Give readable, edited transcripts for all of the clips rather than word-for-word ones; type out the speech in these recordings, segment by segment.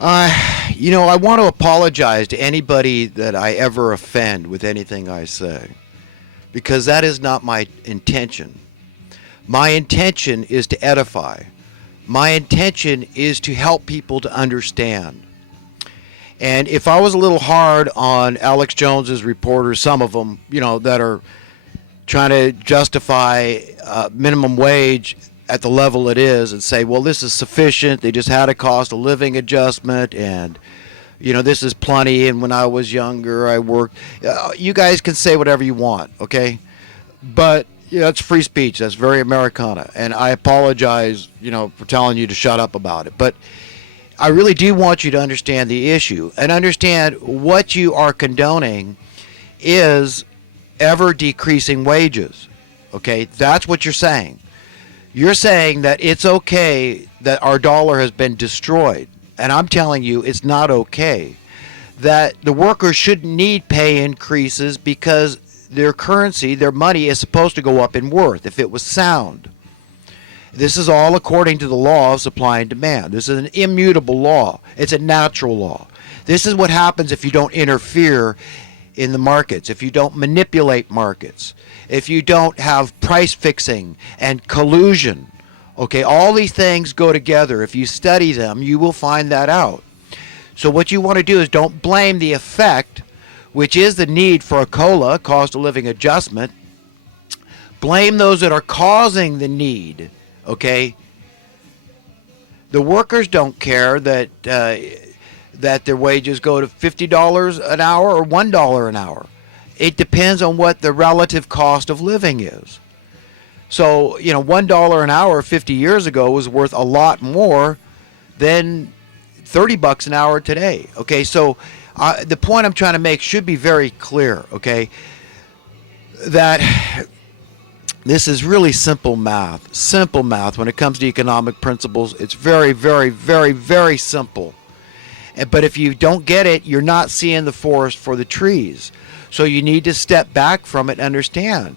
I want to apologize to anybody that I ever offend with anything I say, because that is not my intention. My intention is to edify. My intention is to help people to understand. And if I was a little hard on Alex Jones's reporters, some of them, that are trying to justify minimum wage at the level it is and say, well, this is sufficient. They just had a cost of living adjustment, and this is plenty. And when I was younger, I worked. You guys can say whatever you want, okay? But it's free speech. That's very Americana, and I apologize, for telling you to shut up about it. But I really do want you to understand the issue and understand what you are condoning is ever decreasing wages. Okay, that's what you're saying. You're saying that it's okay that our dollar has been destroyed. And I'm telling you it's not okay. That the workers shouldn't need pay increases because their currency, their money, is supposed to go up in worth if it was sound. This is all according to the law of supply and demand. This is an immutable law. It's a natural law. This is what happens if you don't interfere in the markets, if you don't manipulate markets, if you don't have price fixing and collusion. Okay, all these things go together. If you study them, you will find that out. So what you want to do is don't blame the effect, which is the need for a COLA, cost of living adjustment. Blame those that are causing the need. Okay, the workers don't care that their wages go to $50 an hour or $1 an hour. It depends on what the relative cost of living is. So $1 an hour 50 years ago was worth a lot more than $30 an hour today. Okay, so the point I'm trying to make should be very clear. Okay, that this is really simple math. Simple math when it comes to economic principles. It's very, very, very, very simple. But if you don't get it, you're not seeing the forest for the trees. So you need to step back from it and understand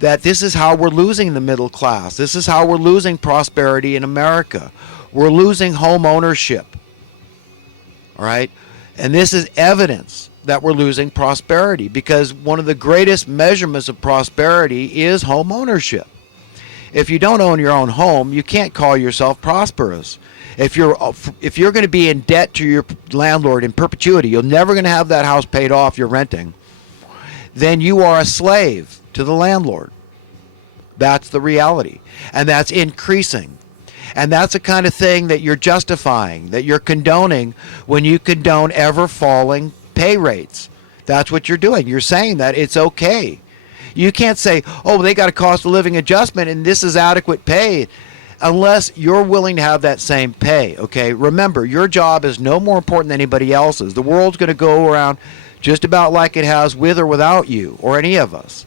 that this is how we're losing the middle class. This is how we're losing prosperity in America. We're losing home ownership. All right? And this is evidence that we're losing prosperity, because one of the greatest measurements of prosperity is home ownership. If you don't own your own home, you can't call yourself prosperous. If you're going to be in debt to your landlord in perpetuity, you're never going to have that house paid off you're renting, then you are a slave to the landlord. That's the reality. And that's increasing. And that's the kind of thing that you're justifying, that you're condoning when you condone ever falling pay rates. That's what you're doing. You're saying that it's okay. You can't say, oh, they got a cost of living adjustment and this is adequate pay, unless you're willing to have that same pay. Okay, remember, your job is no more important than anybody else's. The world's going to go around just about like it has with or without you or any of us,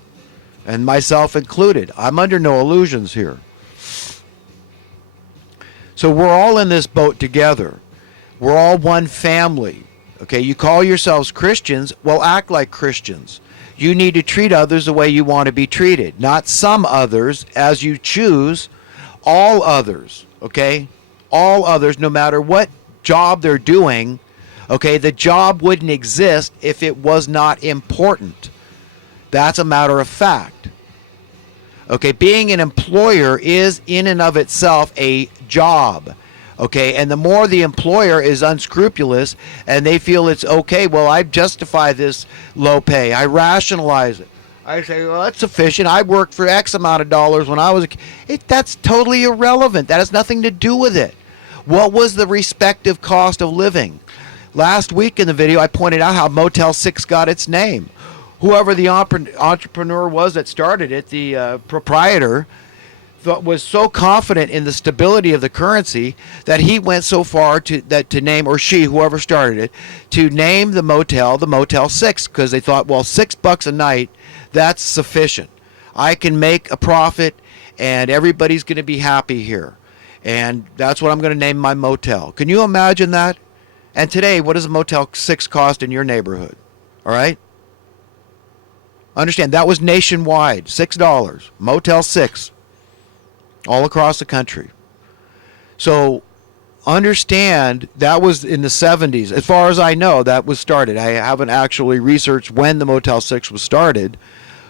and myself included. I'm under no illusions here. So we're all in this boat together. We're all one family. Okay, you call yourselves Christians, well, act like Christians. You need to treat others the way you want to be treated, not some others as you choose. All others, okay? All others, no matter what job they're doing, okay? The job wouldn't exist if it was not important. That's a matter of fact. Okay, being an employer is in and of itself a job. Okay, and the more the employer is unscrupulous and they feel it's okay, well, I justify this low pay. I rationalize it. I say, well, that's sufficient. I worked for X amount of dollars when I was a kid. That's totally irrelevant. That has nothing to do with it. What was the respective cost of living? Last week in the video, I pointed out how Motel 6 got its name. Whoever the entrepreneur was that started it, the proprietor, was so confident in the stability of the currency that he went so far to name, or she, whoever started it, to name the Motel 6, because they thought, well, $6 a night, that's sufficient. I can make a profit and everybody's going to be happy here. And that's what I'm going to name my motel. Can you imagine that? And today, what does a Motel 6 cost in your neighborhood? All right? Understand, that was nationwide, $6. Motel 6. All across the country. So understand that was in the 70s. As far as I know, that was started. I haven't actually researched when the Motel 6 was started,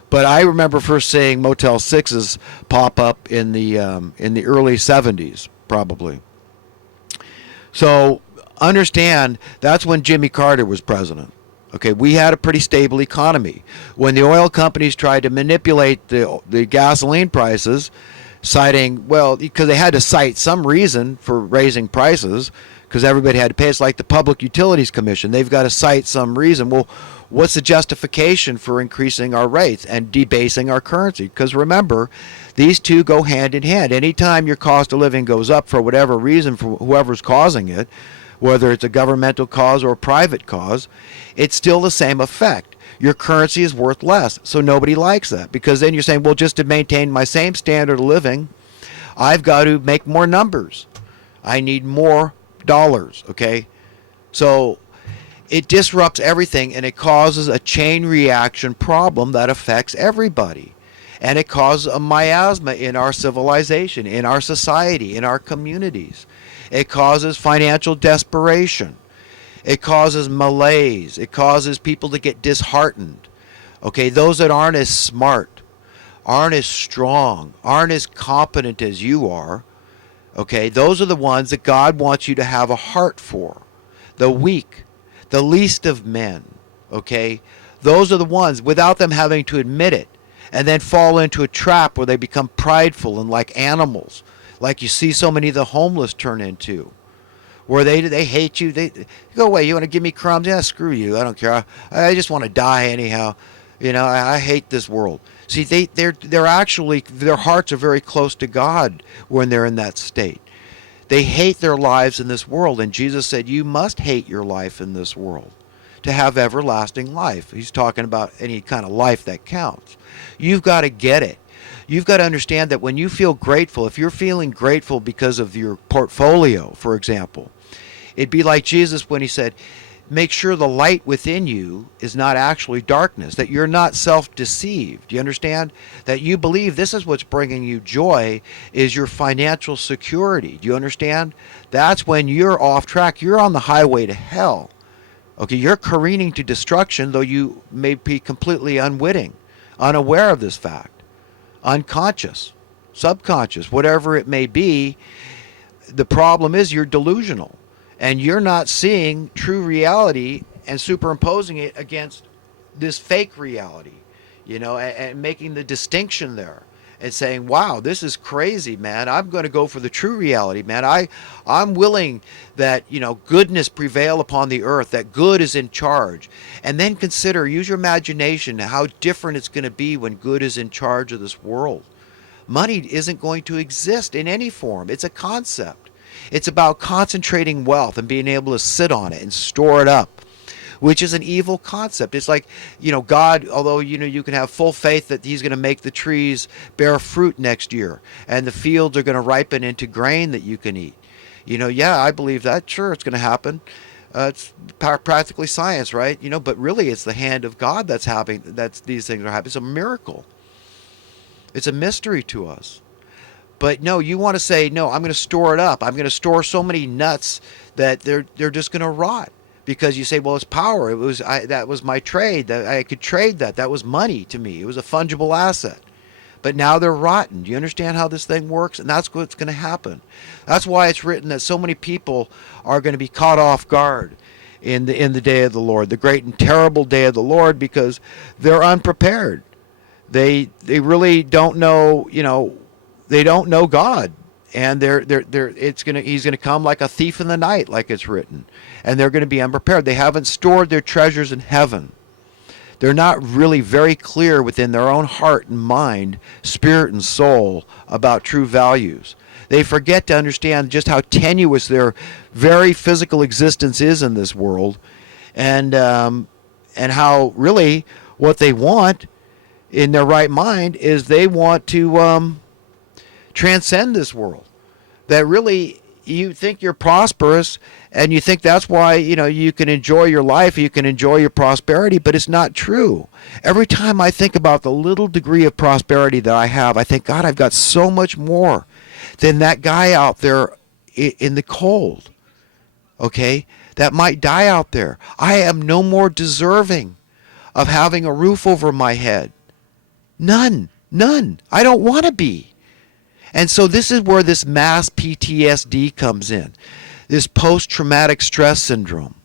but I remember first seeing Motel 6s pop up in the early 70s, probably. So understand that's when Jimmy Carter was president. Okay, we had a pretty stable economy. When the oil companies tried to manipulate the gasoline prices, citing, well, because they had to cite some reason for raising prices, because everybody had to pay. It's like the Public Utilities Commission. They've got to cite some reason. Well, what's the justification for increasing our rates and debasing our currency? Because remember, these two go hand in hand. Anytime your cost of living goes up for whatever reason, for whoever's causing it, whether it's a governmental cause or a private cause, it's still the same effect. Your currency is worth less. So nobody likes that, because then you're saying, well, just to maintain my same standard of living, I've got to make more numbers. I need more dollars, okay? So it disrupts everything, and it causes a chain reaction problem that affects everybody. And it causes a miasma in our civilization, in our society, in our communities. It causes financial desperation. It causes malaise. It causes people to get disheartened. Okay, those that aren't as smart, aren't as strong, aren't as competent as you are, okay, those are the ones that God wants you to have a heart for. The weak, the least of men, okay? Those are the ones, without them having to admit it, and then fall into a trap where they become prideful and like animals, like you see so many of the homeless turn into, where they hate you. They go away. You want to give me crumbs? Yeah, screw you. I don't care. I just want to die anyhow. You know, I hate this world. See, they're actually, their hearts are very close to God when they're in that state. They hate their lives in this world, and Jesus said, you must hate your life in this world to have everlasting life. He's talking about any kind of life that counts. You've got to get it. You've got to understand that when you feel grateful, if you're feeling grateful because of your portfolio, for example, it'd be like Jesus when he said, make sure the light within you is not actually darkness, that you're not self-deceived. Do you understand? That you believe this is what's bringing you joy, is your financial security. Do you understand? That's when you're off track. You're on the highway to hell. Okay, you're careening to destruction, though you may be completely unwitting, unaware of this fact, unconscious, subconscious, whatever it may be. The problem is you're delusional, and you're not seeing true reality and superimposing it against this fake reality, you know, and making the distinction there and saying, wow, this is crazy, man. I'm going to go for the true reality, man. I'm willing that, you know, goodness prevail upon the earth, that good is in charge. And then consider, use your imagination, how different it's going to be when good is in charge of this world. Money isn't going to exist in any form. It's a concept. It's about concentrating wealth and being able to sit on it and store it up, which is an evil concept. It's like, you know, God, although, you know, you can have full faith that he's going to make the trees bear fruit next year and the fields are going to ripen into grain that you can eat. You know, yeah, I believe that. Sure, it's going to happen. It's practically science, right? You know, but really it's the hand of God that's happening, that's these things are happening. It's a miracle. It's a mystery to us. But no, you want to say, no, I'm going to store it up. I'm going to store so many nuts that they're just going to rot. Because you say, well, it's power. That was my trade. That I could trade that. That was money to me. It was a fungible asset. But now they're rotten. Do you understand how this thing works? And that's what's going to happen. That's why it's written that so many people are going to be caught off guard in the day of the Lord, the great and terrible day of the Lord, because they're unprepared. They really don't know, you know, they don't know God. And he's gonna come like a thief in the night, like it's written, and they're going to be unprepared. They haven't stored their treasures in heaven. They're not really very clear within their own heart and mind, spirit and soul about true values. They forget to understand just how tenuous their very physical existence is in this world, and how really what they want in their right mind is they want to transcend this world. That really, you think you're prosperous, and you think that's why, you know, you can enjoy your life, you can enjoy your prosperity, but it's not true. Every time I think about the little degree of prosperity that I have, I think, God, I've got so much more than that guy out there in the cold. okay, that might die out there. I am no more deserving of having a roof over my head. None. None. I don't want to be. And so this is where this mass PTSD comes in, this post-traumatic stress syndrome.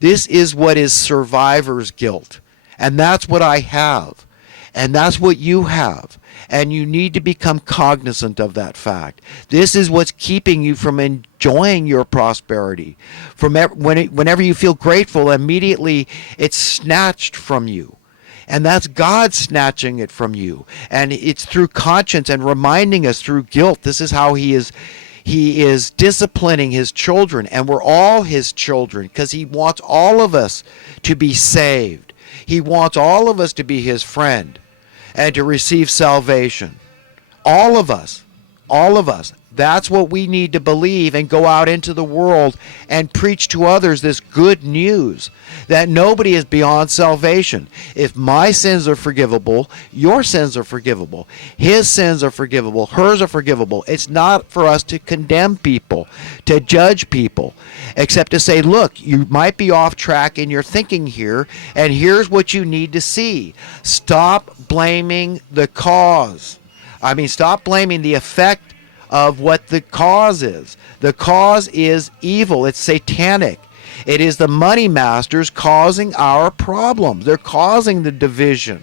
This is what is survivor's guilt. And that's what I have. And that's what you have. And you need to become cognizant of that fact. This is what's keeping you from enjoying your prosperity. Whenever you feel grateful, immediately it's snatched from you. And that's God snatching it from you. And it's through conscience and reminding us through guilt. This is how He is disciplining His children. And we're all His children because He wants all of us to be saved. He wants all of us to be His friend and to receive salvation. All of us. All of us. That's what we need to believe and go out into the world and preach to others this good news that nobody is beyond salvation. If my sins are forgivable, your sins are forgivable. His sins are forgivable. Hers are forgivable. It's not for us to condemn people, to judge people, except to say, look, you might be off track in your thinking here, and here's what you need to see. Stop blaming the cause. Stop blaming the effect of what the cause is. The cause is evil. It's satanic. It is the money masters causing our problems. They're causing the division.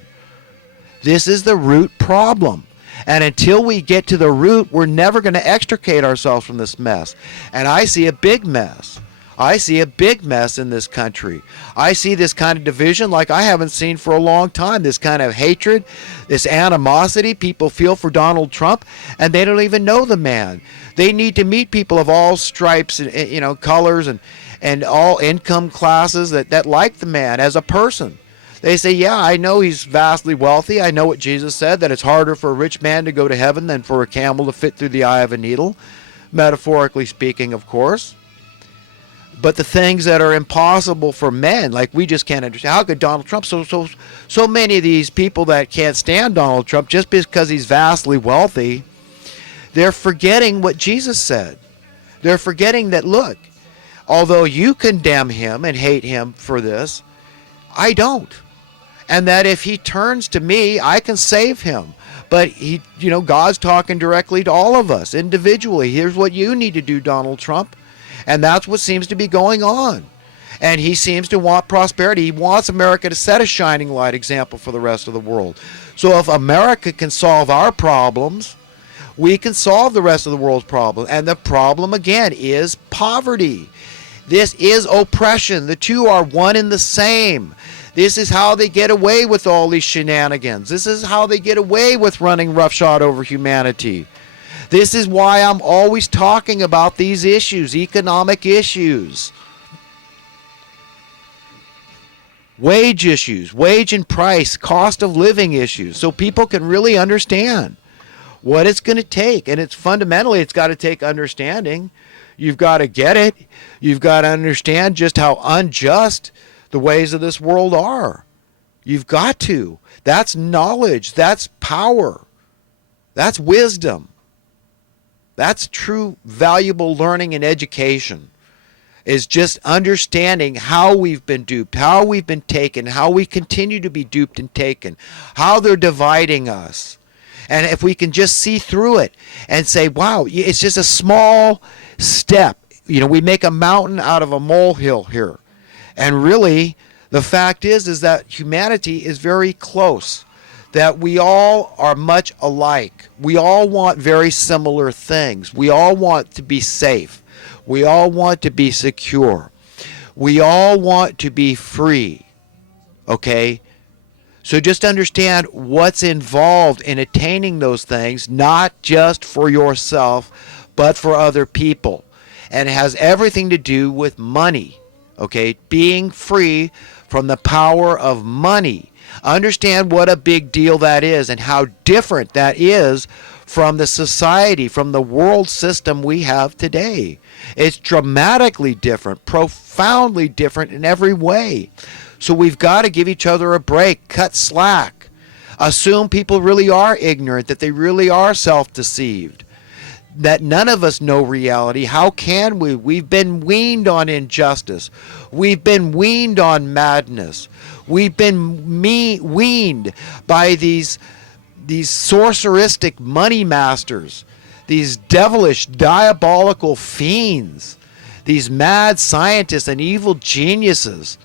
This is the root problem. And until we get to the root, we're never going to extricate ourselves from this mess. And I see a big mess. I see a big mess in this country. I see this kind of division like I haven't seen for a long time. This kind of hatred, this animosity people feel for Donald Trump, and they don't even know the man. They need to meet people of all stripes and colors and all income classes that like the man as a person. They say, yeah, I know he's vastly wealthy. I know what Jesus said, that it's harder for a rich man to go to heaven than for a camel to fit through the eye of a needle, metaphorically speaking, of course. But the things that are impossible for men, like we just can't understand. How could Donald Trump, so many of these people that can't stand Donald Trump just because he's vastly wealthy, they're forgetting what Jesus said. They're forgetting that, look, although you condemn him and hate him for this, I don't. And that if he turns to me, I can save him. But God's talking directly to all of us individually. Here's what you need to do, Donald Trump. And that's what seems to be going on. And he seems to want prosperity. He wants America to set a shining light example for the rest of the world. So if America can solve our problems, we can solve the rest of the world's problems. And the problem, again, is poverty. This is oppression. The two are one and the same. This is how they get away with all these shenanigans. This is how they get away with running roughshod over humanity. This is why I'm always talking about these issues, economic issues, wage issues, wage and price, cost of living issues, so people can really understand what it's going to take. And it's got to take understanding. You've got to get it. You've got to understand just how unjust the ways of this world are. You've got to. That's knowledge. That's power. That's wisdom. That's true valuable learning and education, is just understanding how we've been duped, how we've been taken, how we continue to be duped and taken, how they're dividing us. And if we can just see through it and say, wow, it's just a small step. We make a mountain out of a molehill here. And really, the fact is that humanity is very close, that we all are much alike. We all want very similar things. We all want to be safe. We all want to be secure. We all want to be free. Okay? So just understand what's involved in attaining those things, not just for yourself, but for other people. And it has everything to do with money. Okay? Being free from the power of money. Understand what a big deal that is and how different that is from the society, from the world system we have today. It's dramatically different, profoundly different in every way. So we've got to give each other a break, cut slack, assume people really are ignorant, that they really are self-deceived. that none of us know reality. How can we? We've been weaned on injustice. We've been weaned on madness. We've been weaned by these sorceristic money masters, these devilish, diabolical fiends, these mad scientists and evil geniuses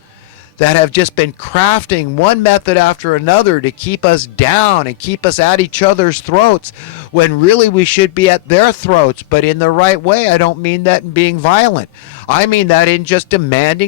that have just been crafting one method after another to keep us down and keep us at each other's throats, when really we should be at their throats, but in the right way. I don't mean that in being violent. I mean that in just demanding